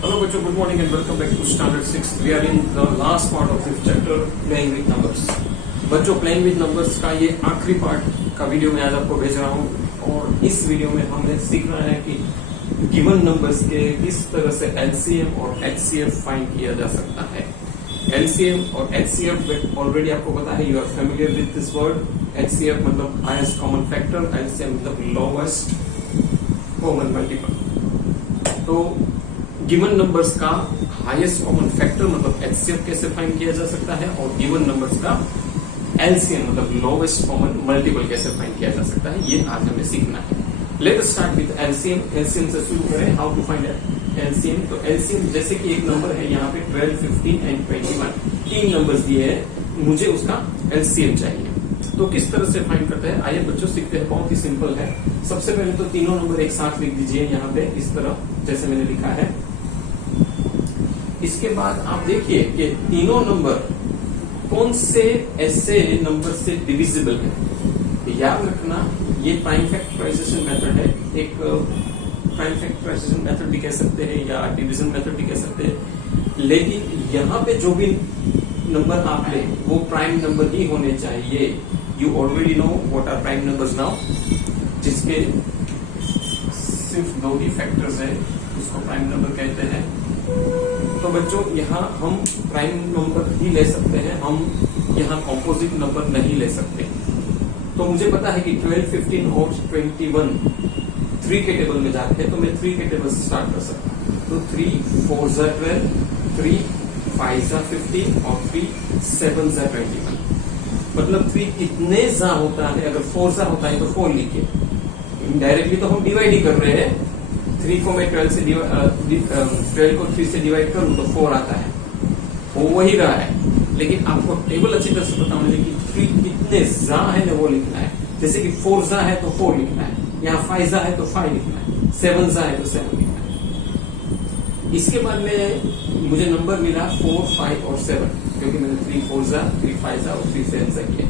Hello बच्चों, good morning and welcome back to standard 6. We are in the last part of this chapter, playing with numbers. बच्चों, playing with numbers का ये आखिरी part का video मैं आज आपको भेज रहा हूँ और इस वीडियो में हमने सीखना है कि गिवन नंबर्स के किस तरह से एलसीएम और एचसीएफ फाइंड किया जा सकता है। एलसीएम और एचसीएफ ऑलरेडी आपको पता है, you are familiar with this word. HCF मतलब हाईएस्ट कॉमन फैक्टर, एलसीएम मतलब लोवेस्ट कॉमन मल्टीपल। तो गिवन नंबर्स का हाईएस्ट कॉमन फैक्टर मतलब एचसीएफ कैसे फाइंड किया जा सकता है और गिवन नंबर्स का एलसीएम मतलब लोवेस्ट कॉमन मल्टीपल कैसे फाइंड किया जा सकता है, ये आज हमें सीखना है। Let us start with LCM. LCM से शुरू करें, हाउ टू फाइंड एलसीएम। तो एलसीएम जैसे कि एक नंबर है यहाँ पे 12, 15 एंड 21, तीन नंबर्स दिए हैं, मुझे उसका एलसीएम चाहिए। तो किस तरह से फाइंड करते हैं, आइए बच्चों सीखते हैं। बहुत ही सिंपल है। सबसे पहले तो तीनों नंबर एक साथ लिख दीजिए यहाँ पे इस तरह, जैसे मैंने लिखा है। इसके बाद आप देखिए कि तीनों नंबर कौन से ऐसे नंबर से डिविजिबल है। याद रखना, ये प्राइम फैक्टराइजेशन मेथड है। एक प्राइम फैक्टराइजेशन मेथड भी कह सकते हैं या डिवीजन मेथड भी कह सकते हैं, लेकिन यहाँ पे जो भी नंबर आप ले वो प्राइम नंबर ही होने चाहिए। You already know what are prime numbers now, जिसके सिर्फ दो ही फैक्टर्स है, उसको प्राइम नंबर कहते हैं। तो बच्चों यहाँ हम प्राइम नंबर ही ले सकते हैं, हम यहाँ कॉम्पोजिट नंबर नहीं ले सकते। तो मुझे पता है कि 12, 15 और 21 3 के टेबल में जाते हैं, तो मैं 3 के टेबल से स्टार्ट कर सकता हूँ। तो 3 4 जा 12, 3 5 जा 15 और 3 7 जा 21। मतलब 3 कितने जा होता है, अगर 4 जा होता है तो 4 लिखिए। इनडायरेक्टली तो हम डिवाइड ही कर रहे हैं। 3 को मैं 12 को 3 से डिवाइड करूं तो 4 आता है, वो वही रहा है। लेकिन आपको टेबल अच्छी तरह से पता होना चाहिए कि 3 कितने जा है ना वो लिखना है। जैसे कि 4 जा है तो 4 लिखना है, यहाँ 5 जा है तो 5 लिखना है, 7 जा है तो 7 लिखना है। इसके बाद में मुझे नंबर मिला 4, 5 और 7, क्योंकि मैंने 3 4 जा, 3 5 जा और 3 7 जा किया।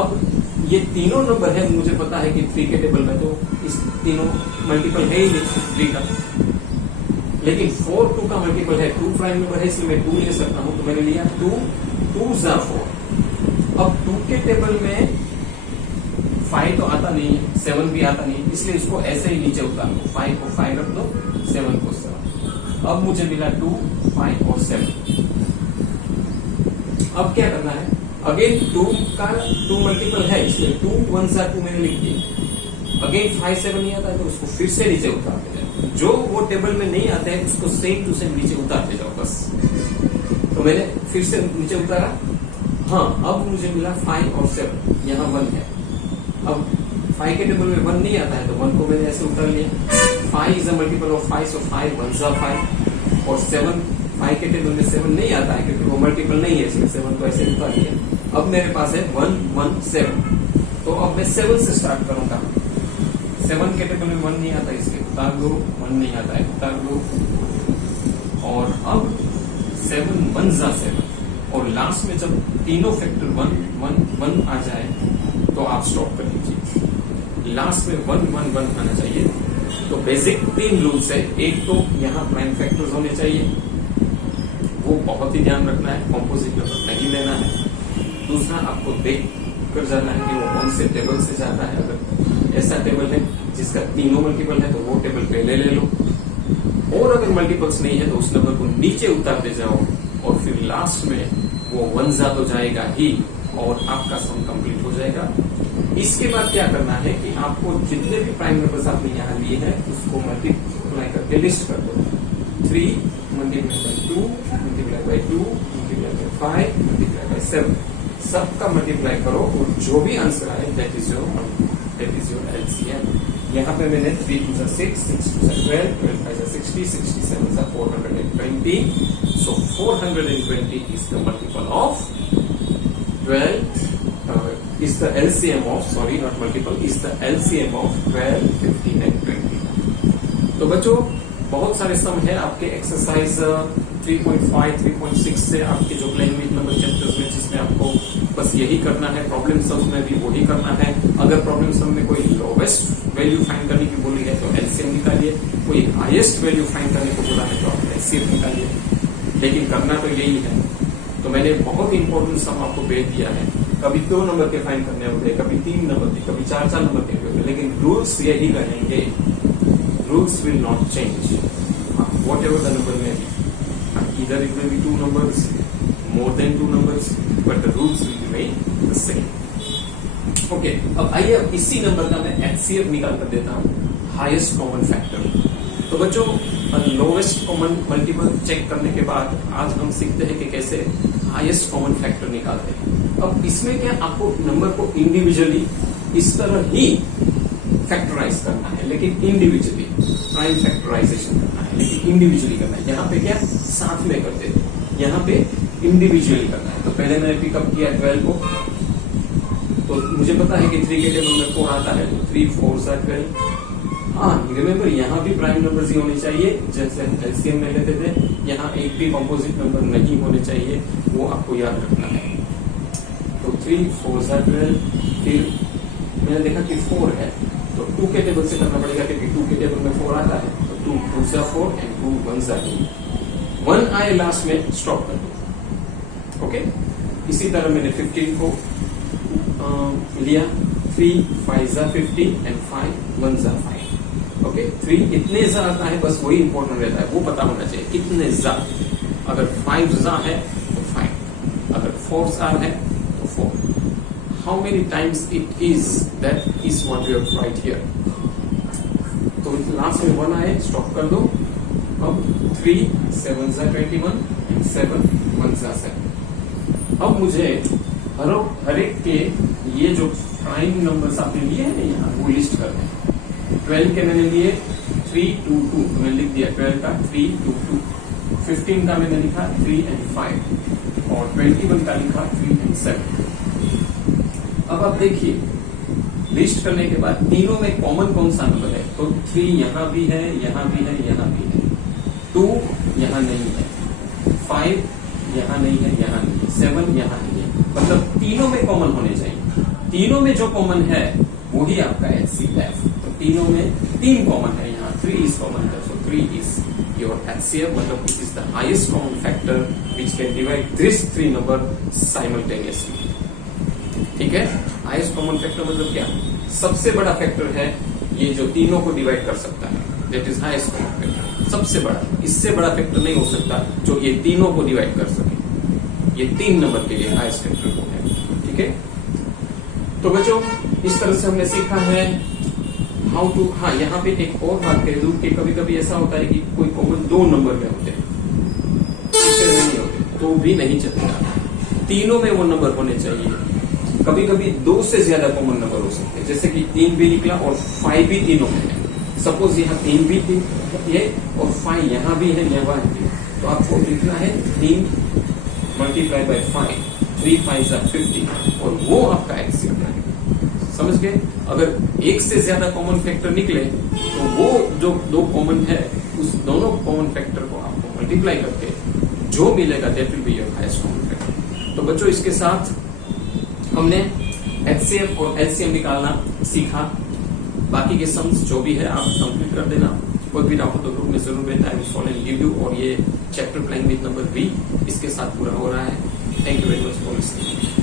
अब ये तीनों नंबर है, मुझे पता है कि 3 के टेबल में तो इस तीनों मल्टीपल है ही नहीं 3 का, लेकिन 4 2 का मल्टीपल है। 2 प्राइम नंबर है, इसलिए मैं 2 ले सकता हूं। तो मैंने लिया 2 2 जा 4। अब 2 के टेबल में 5 तो आता नहीं है, 7 भी आता नहीं, इसलिए इसको ऐसे ही नीचे उतार दो। 5 को 5 रख दो, 7 को 7। अब मुझे मिला 2 5 और 7। अब क्या करना है, अगेन 2 का 2 मल्टीपल है, इसलिए 2 1 जा 2 मैंने लिख दिया। अगेन 5 7 नहीं आता है तो उसको फिर से नीचे उतारते जाओ। जो वो टेबल में नहीं आते हैं उसको सेम टू सेम नीचे उतारते जाओ बस। तो मैंने फिर से नीचे उतारा। हाँ, अब मुझे मिला 5 और 7, यहाँ 1 है। अब 5 के टेबल में 1 नहीं आता है तो 1 को मैंने ऐसे उतार लिया। 5 इज अ मल्टीपल ऑफ 5, सो 5 1 जा 5 और 7 5 के टेबल में 7 नहीं आता है क्योंकि वो मल्टीपल नहीं है, इसलिए 7 को ऐसे उतार लिया। अब मेरे पास है 1 1 7। तो अब मैं 7 से स्टार्ट करूंगा। 7 के टेबल में 1 नहीं आता, इसलिए उतार दो। 1 नहीं आता है, उतार दो। और अब 7 1 जा 7 और लास्ट में जब तीनों फैक्टर 1 1 1 आ जाए तो आप स्टॉप कर दीजिए। लास्ट में 1 1 1 आना चाहिए। तो बेसिक 3 रूल्स है। एक तो यहाँ प्राइम फैक्टर्स होने चाहिए, वो बहुत ही ध्यान रखना है, कॉम्पोजिट नंबर नहीं लेना है। दूसरा, आपको देख कर जाना है कि वो कौन से टेबल से जाता है। अगर ऐसा टेबल है जिसका तीनों मल्टीपल है तो वो टेबल पहले ले लो, और अगर मल्टीपल्स नहीं है तो उस नंबर को नीचे उतारते जाओ और फिर लास्ट में वो 1 जा तो जाएगा ही और आपका सम कंप्लीट हो जाएगा। इसके बाद क्या करना है कि आपको जितने भी प्राइम नंबर्स आपने यहाँ लिए हैं उसको मल्टीप्लाई करके लिस्ट कर दो। 3 multiply by 2 multiply by 2 multiply by 5 multiply by 7, सबका मल्टीप्लाई करो और जो भी आंसर आए दैट इज योर एलसीएम। यहाँ पे मैंने 3 2 जा 6, 6 2 जा 12, 12 5 जा 60, 67 जा 420। सो 420 is the multiple of 12, is the LCM of, sorry not multiple, is the LCM of 12, 15 and 20। तो बच्चों, बहुत सारे सम है आपके एक्सरसाइज 3.5, 3.6 से आपके जो प्लेइंग विद नंबर चैप्टर्स में, जिसमें आपको बस यही करना है, प्रॉब्लम सम में भी वही करना है। अगर प्रॉब्लम सम में कोई लोवेस्ट वैल्यू फाइंड करने की बोली है तो एलसीएम निकालिए, कोई हाईएस्ट वैल्यू फाइंड करने को बोला है तो आप एचसीएफ निकालिए, लेकिन करना तो यही है। तो मैंने बहुत इंपॉर्टेंट सम आपको भेज दिया है, कभी 2 नंबर के फाइंड करने होते हैं, कभी 3 नंबर के, कभी 4 नंबर के होते हैं, लेकिन रूल्स यही रहेंगे, rules will not change what ever the number में बी, इधर it will be 2 numbers, more than 2 numbers, but the rules will remain the same. Okay, अब आइए इसी नंबर का मैं HCF निकाल कर देता हूँ, हाईएस्ट कॉमन फैक्टर। तो बच्चों लोवेस्ट कॉमन मल्टीपल चेक करने के बाद आज हम सीखते हैं कि कैसे हाईएस्ट कॉमन फैक्टर निकालते हैं। अब इसमें क्या आपको नंबर को इंडिविजुअली इस तरह ही फैक्टराइज करना है, लेकिन इंडिविजुअली प्राइम फैक्टराइजेशन करना है, लेकिन इंडिविजुअली करना है। यहाँ पे क्या साथ में करते थे, यहाँ पे इंडिविजुअली करना है। तो पहले मैंने पिकअप किया 12 को, तो मुझे पता है कि 3 के टेबल में 4 आता है, तो 3 4 12। हाँ रिमेम्बर, यहाँ भी प्राइम नंबर्स ही होने चाहिए, जैसे एलसीएम में लेते थे। यहाँ एक भी कॉम्पोजिट नंबर नहीं होने चाहिए, वो आपको याद रखना है। तो 3 4 12, फिर मैंने देखा कि 4 है, तो 2 के टेबल से करना पड़ेगा, क्योंकि 2 के टेबल में 4 आता है। तो 2 2 4 एंड 2 1 2, 1 आए लास्ट में स्टॉप कर दो। ओके, इसी तरह मैंने 15 को लिया, 3 5 50 एंड 5 1 5। ओके, 3 इतने जा आता है, बस वही इंपॉर्टेंट रहता है, वो पता होना चाहिए कितने जा। अगर 5 जा है तो 5, अगर 4 जा है तो 4। How many times it is, that is what we have to write here. तो लास्ट में 1 आए, स्टॉप कर दो। अब 3 7 21 एंड 7 1 7। अब मुझे हर एक के ये जो प्राइम नंबर्स आपने लिए हैं यहाँ, वो लिस्ट करते हैं। 12 के मैंने लिए 3 2 2, तो मैंने लिख दिया 12 का 3 2 2। 15 का मैंने लिखा 3 एंड 5, और 21 का लिखा 3 एंड 7। अब आप देखिए, लिस्ट करने के बाद तीनों में कॉमन कौन सा नंबर है? तो 3 यहाँ भी है, यहाँ भी है, यहाँ भी है। 2 यहाँ नहीं है, 5 यहाँ नहीं है, यहाँ नहीं है, 7 यहाँ नहीं है। मतलब तीनों में कॉमन होने चाहिए। तीनों में जो कॉमन है वही आपका HCF। तो तीनों में 3 कॉमन है, यहाँ 3 इज कॉमन है, सो 3 इज योर HCF। मतलब it is the highest common factor which can divide this 3 number simultaneously. ठीक है, हाईएस्ट कॉमन फैक्टर मतलब क्या? सबसे बड़ा फैक्टर है ये जो तीनों को डिवाइड कर सकता है, that is highest common factor. सबसे बड़ा, इससे बड़ा फैक्टर नहीं हो सकता जो ये तीनों को डिवाइड कर सके। ये 3 नंबर के लिए हाईएस्ट फैक्टर वो है। ठीक है, तो बच्चों इस तरह से हमने सीखा है हाउ टू। हाँ, यहाँ पे एक और बात कह दूं कि कभी कभी ऐसा होता है कि कोई कॉमन 2 नंबर में होते हैं, तीसरे में नहीं होते, तो भी नहीं चलेगा। तीनों में वो नंबर होने चाहिए। कभी कभी 2 से ज्यादा कॉमन नंबर हो सकते हैं, जैसे कि 3 भी निकला और 5 भी तीनों में है। सपोज यहाँ 3 भी है और 5 यहाँ भी है, यहाँ भी, तो आपको लिखना है 3 मल्टीप्लाई बाय 5, 3 5 50, और वो आपका HCF है। समझ गए? अगर एक से ज्यादा कॉमन फैक्टर निकले तो वो जो 2 कॉमन है, उस दोनों कॉमन फैक्टर को आपको मल्टीप्लाई करके जो मिलेगा that will be your highest common factor. तो बच्चों इसके साथ हमने HCF और LCM निकालना सीखा। बाकी के सम्स जो भी है आप कंप्लीट कर देना। कोई भी डाउट तो ग्रुप में जरूर भेजना, I will solve and give you. और ये चैप्टर प्लान विद नंबर 3 इसके साथ पूरा हो रहा है। Thank you very much for listening.